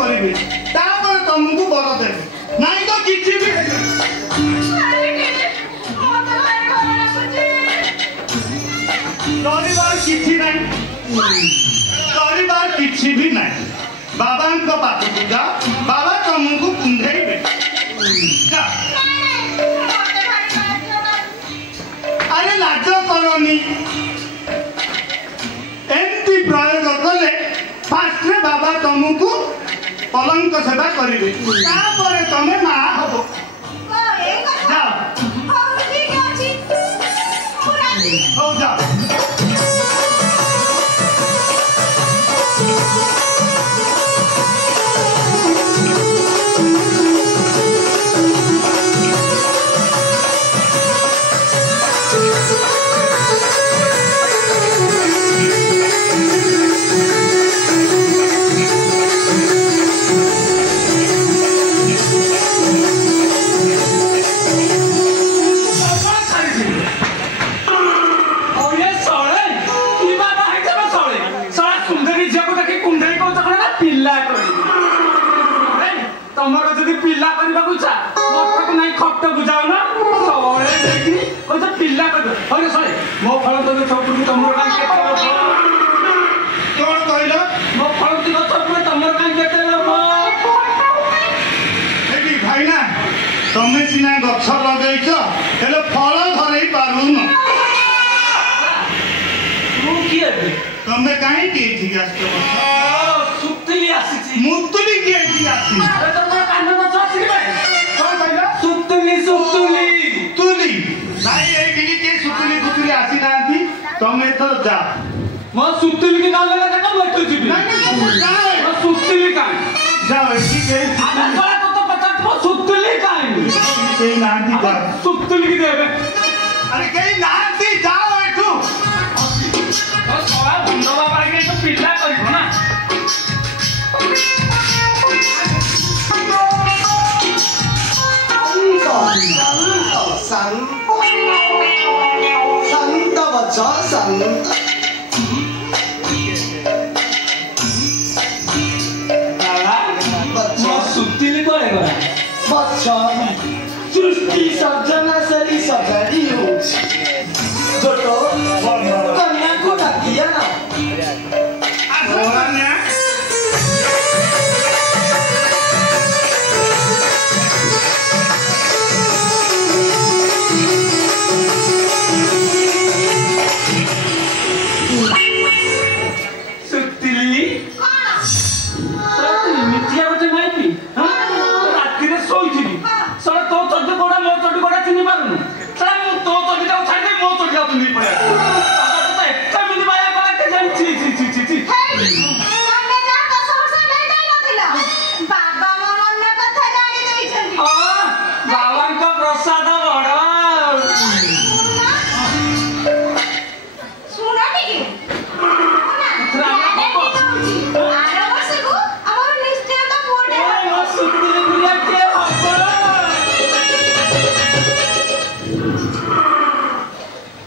करेंगे तुमको बर देवे नहीं तो किसी भी डरबार किसी नहीं डरबार किसी भी नहीं बाबा पाखक जा बाबा तुमको कुंधेबे अरे लाज करनी एमती प्रयोग कले फास्ट बाबा तुमको पलंक सेवा करेंगे तमें माँ हम जाओ जाओ पिला करने को इच्छा मत को नहीं खट को जाओ ना सबले देखी कोई पिला कर अरे सॉरी मो फल तो छोटू तमर का के कोन कहला मो फल तो छोटू तमर का के देखी भाई ना तमे सिना गछ लगैछ हेले फल धरै पारुन तू की है तमे काहे की छी आस्तो सुतली आसी मुतली की छी आसी अरे तमे कान न छछि भाई कोन कहला सुतली सुतली तुली नाही ए बिनी के सुतली कुतली आसी नांती तमे तो जा म सुतली की नाम लगा का मत जीबी नहीं नहीं म सुतली काहे जाओ एठी के अरे तोरा तो पता म सुतली काहे के नांती जा सुतली की देबे अरे के नांती जाओ एठू और सोरा बंदवा बाई के तो पिल्ला करिबो ना संत बच्चा संत बच्चा सुतिली पड़ेगा बच्चा सृष्टि सज्जना सरी सजरी होची जोटो कन्या को डाकिया ना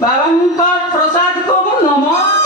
बाबा प्रसाद को नमः